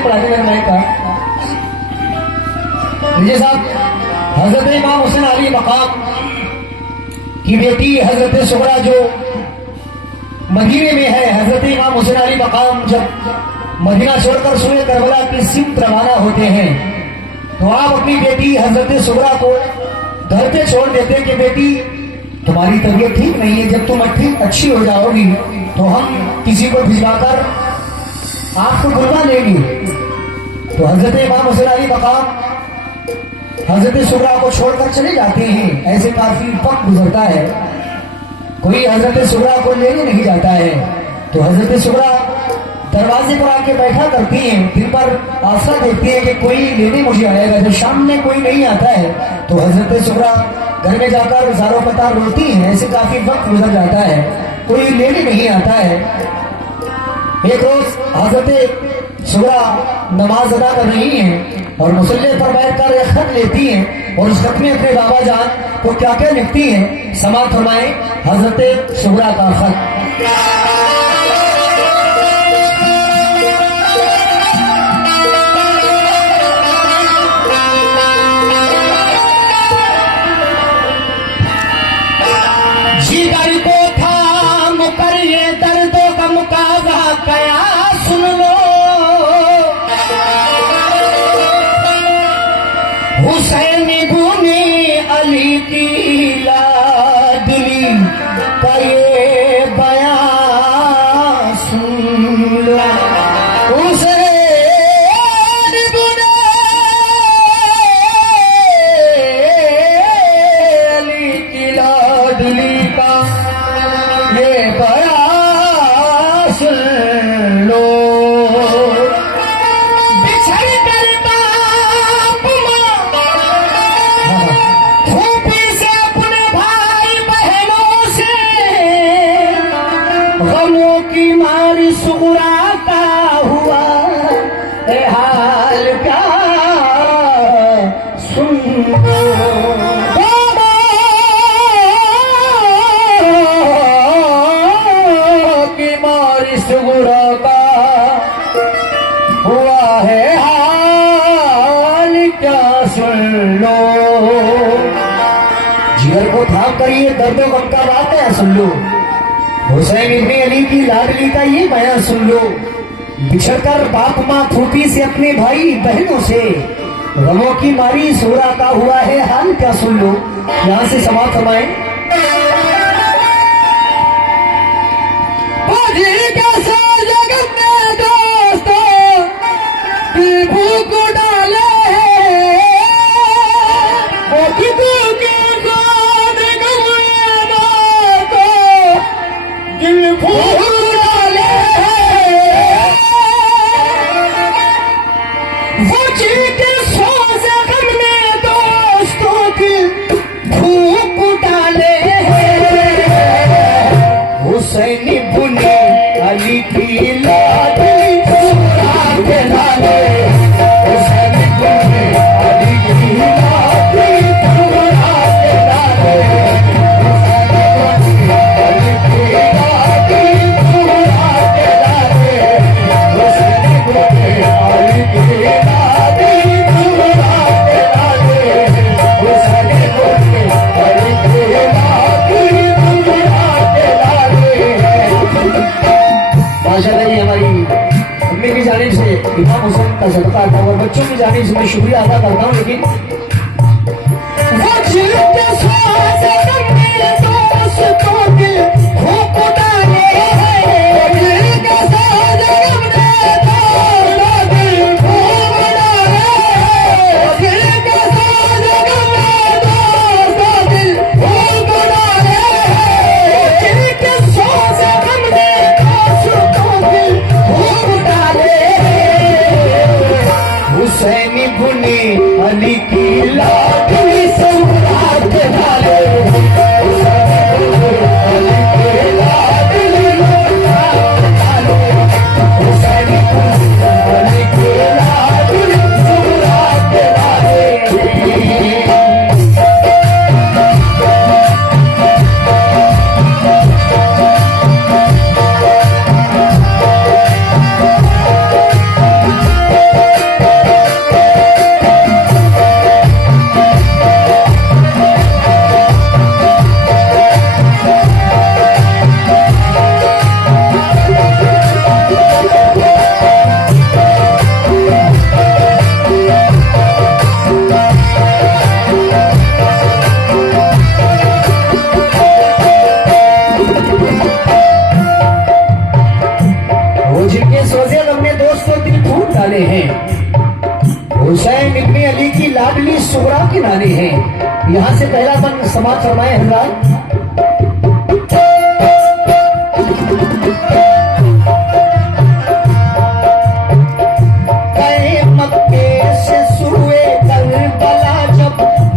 तारीख पढ़ाते मेरे माइक का मुझे साहब। हजरत इमाम हुसैन अली मकाम की बेटी हजरत सुगरा जो मदीने में है, हजरत इमाम हुसैन अली मकाम जब मदीना छोड़कर सूए करबला की सिमत रवाना होते हैं तो आप अपनी बेटी हजरत सुगरा को घर पे छोड़ देते कि बेटी तुम्हारी तबीयत ठीक नहीं है, जब तुम ठीक अच्छी हो जाओगी तो हम किसी को भिजवाकर आपको बुलवा लेंगे। तो हजरत इमाम हुसैन अली मकाम हजरत सुगरा को छोड़कर चले जाते हैं। ऐसे काफी वक्त गुजरता है, कोई हजरत सुगरा को लेने नहीं जाता है। तो हजरत सुगरा दरवाजे पर आके बैठा करती हैं, दिन पर आशा देखती है कि कोई लेने मुझे आएगा। जब शाम में कोई नहीं आता है तो हजरत सुगरा घर में जाकर ज़ारो कतार रोती हैं। ऐसे काफी वक्त गुजर जाता है, कोई लेने नहीं आता है। एक रोज हजरत सुगरा नमाज अदा कर रही हैं और मुसल्ले पर बैठकर एक खत लेती हैं और उस खत में अपने बाबा जान को क्या क्या लिखती हैं, समाअत फरमाएं हजरत सुगरा का खत। जिगर को थाम कर ये दर्दों का मुकाबला कया सुन लो, हुसैन बुने अली की लाडली का ये बयान सुन लो। हुसैन बुने अली की लाडली का ये बयान सुन लो। बिछड़ कर बाप फूफी से अपने भाई बहनों से गमों की मारी सुगरा का हुआ ए हाल क्या सुन की मारी सुगरा का हुआ है हाल क्या सुन लो। जिगर को थाम कर ये दर्दो गम का बात है सुन लो, हुसैन इब्ने अली की लाडली का ये बयान सुन लो। बिछड़कर बाप माँ फूफी से अपने भाई बहनों से गमों की मारी सुगरा का हुआ है हाल क्या सुन लो। यहाँ से समाप्त फरमाएं। भूख डाले दिल भूख डाले वो के सोच हमने दोस्तों की भूख डाले हुसैन बुने अली की लाडली सुगरा के लाले। हुसैन बुने अली की लाडली सुगरा के लाले। हुसैन बुने अली की लाडली सुगरा के लाले। हुसैन बुने अली की लाडली सुगरा के लाले। हुसैन बुने अली की लाडली सुगरा के लाले। माशाअल्लाह ये हमारी अम्मी की जानिब से इमाम हुसैन का सदका आता है और बच्चों की जानिब से मैं शुक्रिया अदा करता हूँ। लेकिन हुसैन बुने अली की यहाँ से पहला बन समाज फरमाए हजरात।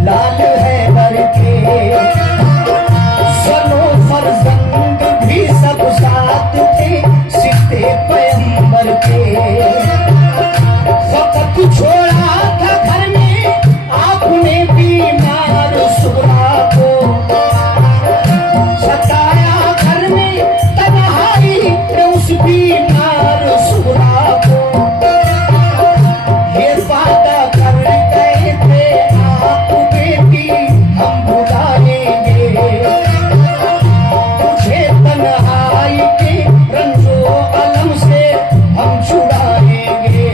लाल है बर के सनो फरजंद भी सब साथ थे सिक्ते पैगंबर के। फकत छोड़ा था घर में आपने बीमार सुगरा को, सताया घर में तन्हाई उस बीमार सुगरा को। ये वादा कर गए थे हम बुलाएंगे तुझे, तन्हाई के रंजो अलम से हम छुड़ाएंगे।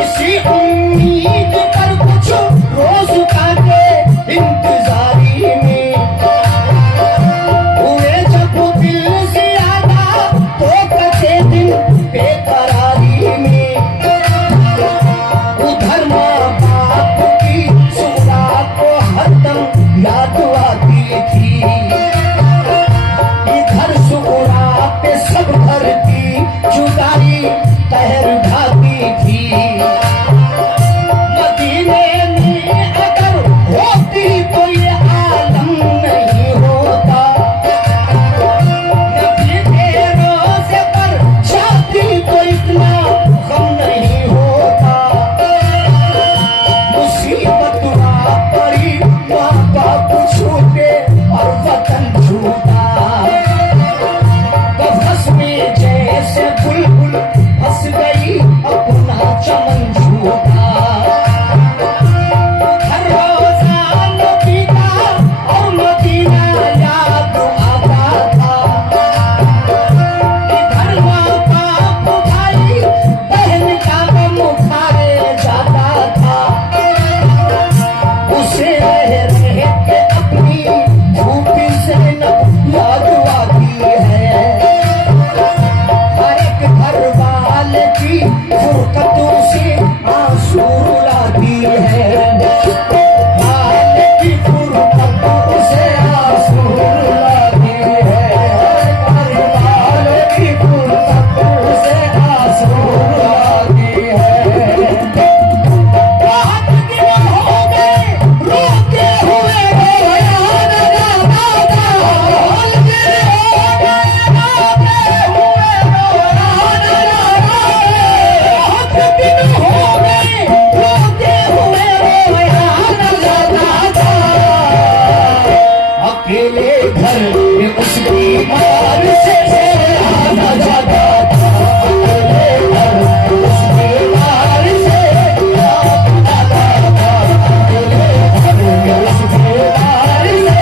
इसी उम्मीद पर कुछ रोज काटे इंतजारी में हुए जब दिल ज्यादा तो कटे दिन बेकरारी में। उधर माँ बाप की सुरा को हरदम याद आती थी, इधर सुरा पे सब घर की जुदाई कहर ढाती थी। मदीने में अगर होती तो ये आलम नहीं होता, नबी के रोज़े पर जाती तो इतना गम नहीं होता। मुसीबत पड़ी माँ बाप छूटे और वतन छूटा, कफस में जैसे बुलबुल फंस गई अपना चमन छूटा। हर रोज़ा नबी का और मदीना याद आता था, इधर माँ बाप भाई बहन का गम उठाए जाता था। उसे रह के अपनी झूठी ज़ैनब याद आती है, हर एक घर वाले की फुरकतों से आंसू रुलाती है। वाले की फुरकतों से आंसू रुलाती है, घर वाले की फुरकतों से आंसू रुलाती है। बहुत दिन हो गए रोते हुए रोयान दादा, बहुत दिन हो गए रोते हुए रोयान दादा, बहुत दिन हो गए रोते हुए रोयान दादा। अकेले घर में उस बीमार से आना जाता था, अकेले घर में उस बीमार से आना जाता था, अकेले घर में उस बीमार से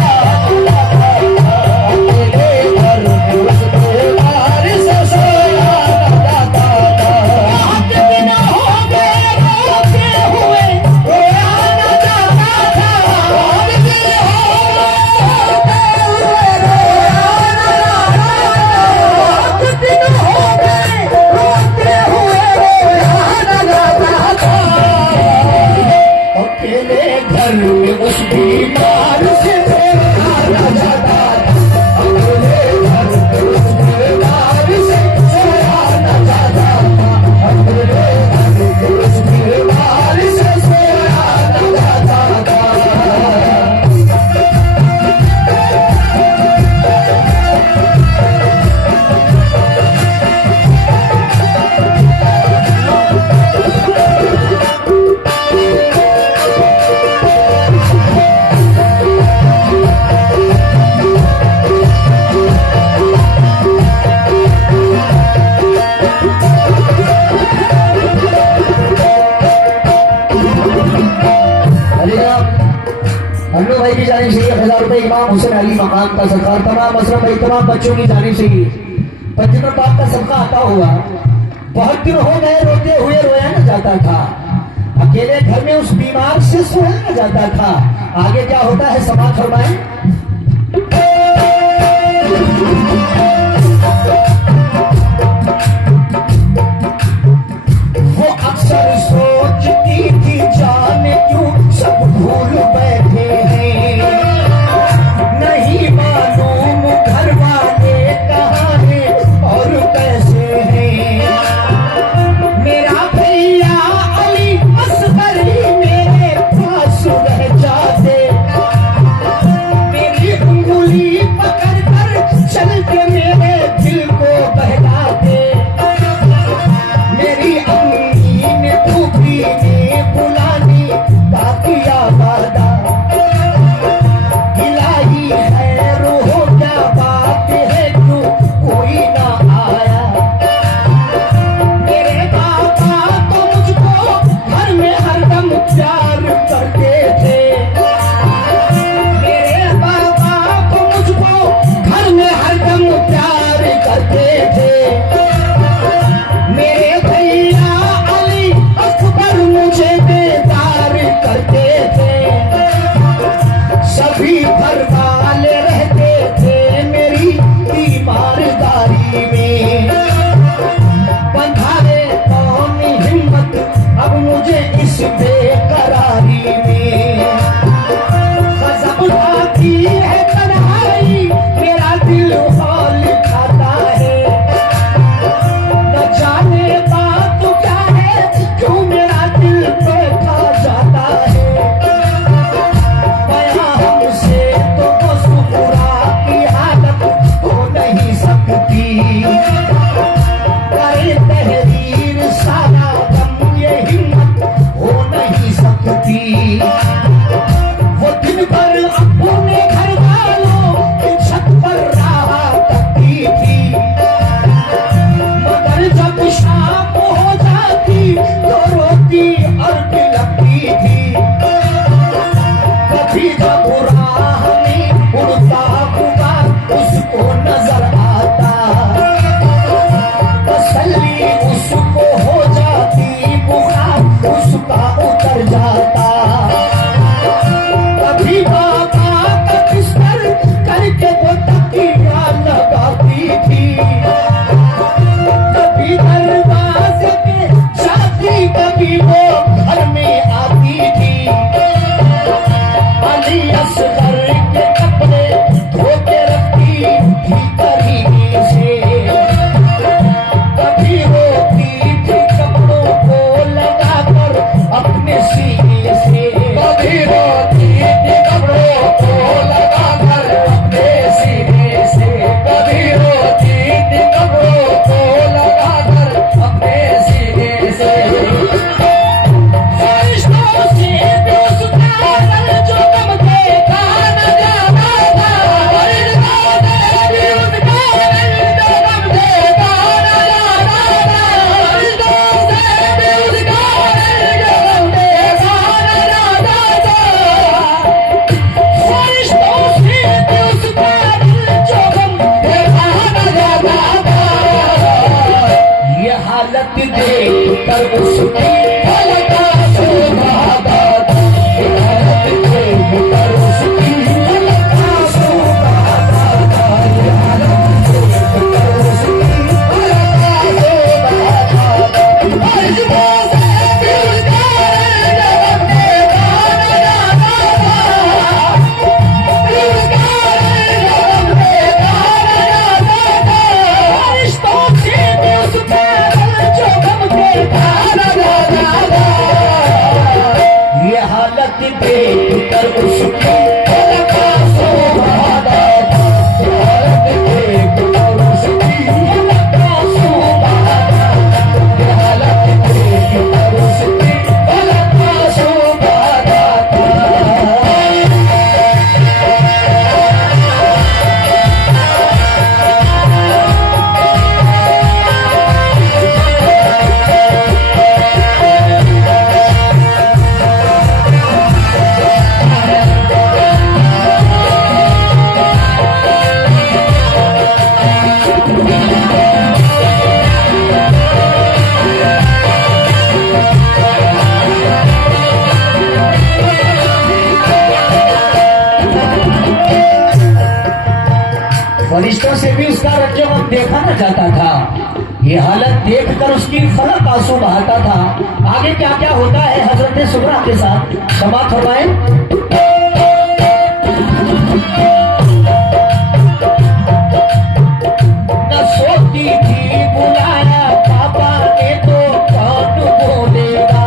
आना जाता था, अकेले घर में उस बीमार से सोया जाता था। बहुत दिन हो गए रोते हुए रोया न जाता था, बहुत दिन हो गए रोते हुए रोया न जाता था, बहुत दिन हो गए रोते हुए रोया न जाता था। अकेले घर में उस बीमार से आना जाता था, अकेले घर में उस बीमार से सोया न जाता था, अकेले घर में उस बीमार से सोया न जाता था। अन्नू भाई की जाने से 1000 रुपए इमाम हुसैन अली मकाम का सरकार, तमाम मशरफ भाई तमाम बच्चों की जाने से पंजर पाक का सबका आता हुआ। बहुत दिन हो गए रोते हुए रोया न जाता था, अकेले घर में उस बीमार से सोया न जाता था। आगे क्या होता है समाज फरमाए। वो अक्सर सोचती थी जाने क्यों सब राह में उड़ता हुआ उसको नजर आता, तसल्ली उसको हो जाती, बुखार उसका उतर जाता। कभी बाबा का बिस्तर करके वो तकिया लगाती थी, कभी दरवाजे पे जाती, कभी वो घर में आती थी। अली असगर के कपड़े धो के रखती थी करीने से, कभी रोती थी कपड़ों को लगाकर अपने सीने से, कभी रोती थी कपड़ों को लगाकर अपने सीने से, कभी रोती थी कपड़ों को लगाकर अपने सीने से। फरिश्तों से भी उसका रंग जो गम देखा न जाता था, फरिश्तों से भी उसका रंग जो गम देखा न जाता था, फरिश्तों से भी उसका रंग जो गम देखा न जाता था, फरिश्तों से भी उसका रंग जो गम देखा न जाता था। ये हालत देख कर उसकी हल्का शोभा था, ये हालत देख कर उसकी हल्का शोभा था, ये हालत देख कर उसकी हल्का शोभा था। फरिश्तों से भी उसका रंग देखा न जाता था, उसका रंग देखा न जाता था, फरिश्तों से भी उसका रंग जो गम देखा न जाता था। ये हालत देख कर उसकी हल्का शोभा था, ये हालत देख कर उसकी हल्का शोभा था, ये हालत देख कर उसकी हल्का शोभा था। फरिश्तों से भी उसका रज्जोगम देखा न जाता था, ये हालत देखकर उसकी फलक आंसू बहाता था। आगे क्या क्या होता है हजरत सुगरा के साथ, समाप्त फरमाएं। न सोती थी बुलाया पापा ने तो कौन बोलेगा,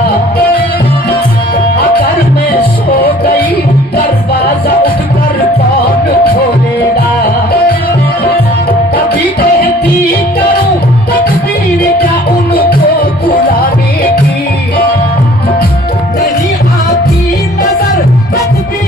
अगर मैं सो गई दरवाजा उठकर कौन खोलेगा। कभी कहती करूं तकदीर क्या उनको बुलाने की, नहीं आती नजर तकदीर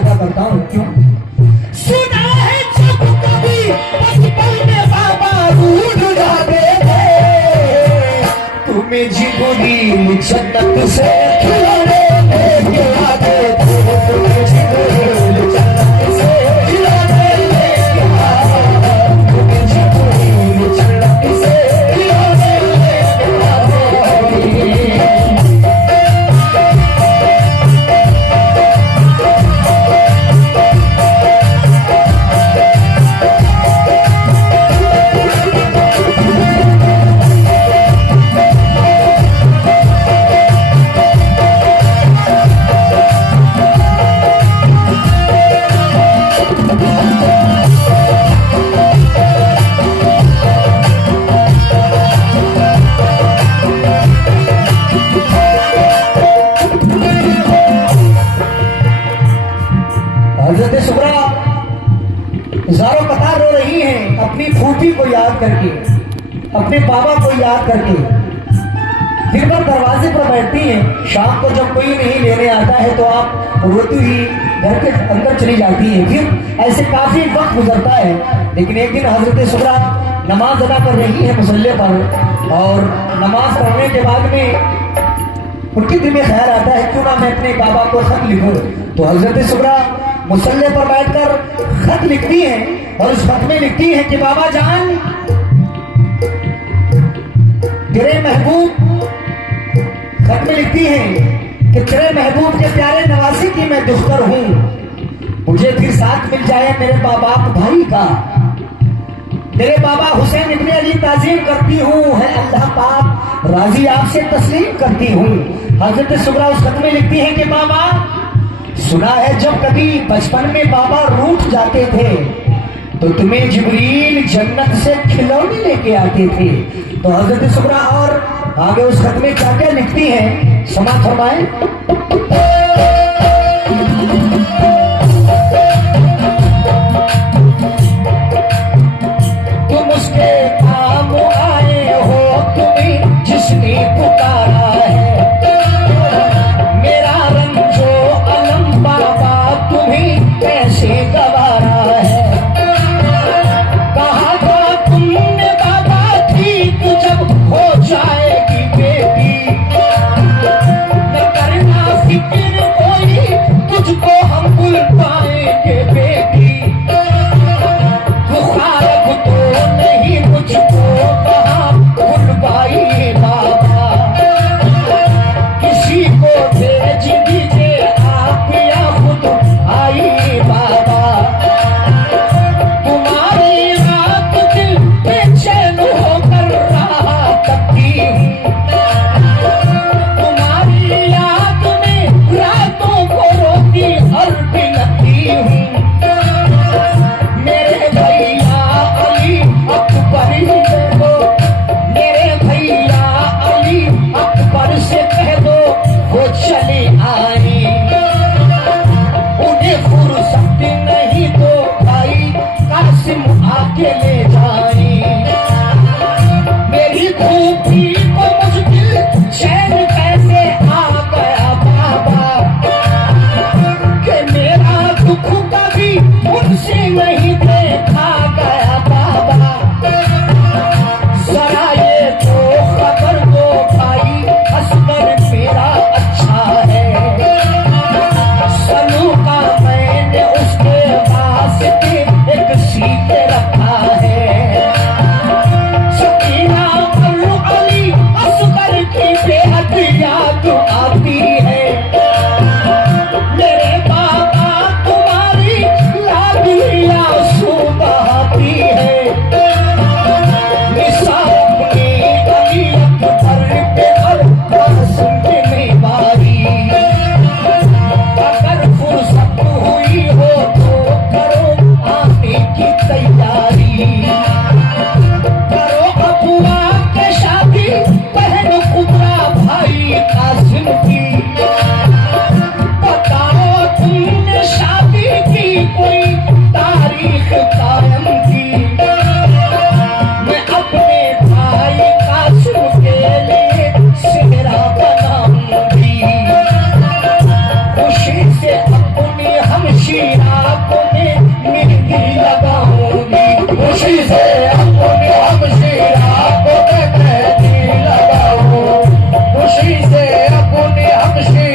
अदा करता हूँ। क्यों? सुना है जब कभी बचपन में बाबा रूठ जाते थे, तुम्हें जिब्रील जन्नत से खिलौने लेके आते थे, तुम्हें जिब्रील जन्नत से खिलौने लेके आते, तुम्हें जिब्रील जन्नत से खिलौने लेके आते। हजरत सुगरा हजारों कतार रो रही हैं अपनी फूफी को याद करके, अपने बाबा को याद करके। फिर वह दरवाजे पर बैठती हैं। शाम को जब कोई नहीं लेने आता है तो आप रोती हुई घर के अंदर चली जाती है। फिर ऐसे काफी वक्त गुजरता है, लेकिन एक दिन हजरत सुगरा नमाज अदा कर रही है मुसल्ले पर, और नमाज पढ़ने के बाद में उनके दिल में ख्याल आता है क्यों ना मैं अपने बाबा को खत लिखूं। तो हजरत सुगरा मुसल्ले पर बैठकर खत लिखती हैं, और उस खत में लिखती हैं कि बाबा जान, तेरे महबूब, खत में लिखती हैं कि तेरे महबूब के प्यारे नवासी की मैं दुख्तर हूं, मुझे फिर साथ मिल जाए मेरे बाप भाई का। मेरे बाबा हुसैन इब्ने अली ताजीम करती हूँ, है अल्लाह पाक राजी आपसे तस्लीम करती हूँ। हजरत सुगरा उस खत में लिखती है कि बाबा, सुना है जब कभी बचपन में बाबा रूठ जाते थे तो तुम्हें जिब्रील जन्नत से खिलौने लेके आते थे। तो हजरत सुगरा और आगे उस खत में क्या क्या लिखती हैं, समाप्त फरमाएं। तुम उसके काम आए हो, तुम्हें जिसने पुकारा है, मेरा रंजो अलम बाबा तुम्हें कैसे गवारा है। कहा था तुमने बाबा ठीक जब हो जाएगी बेटी, न करना खुशी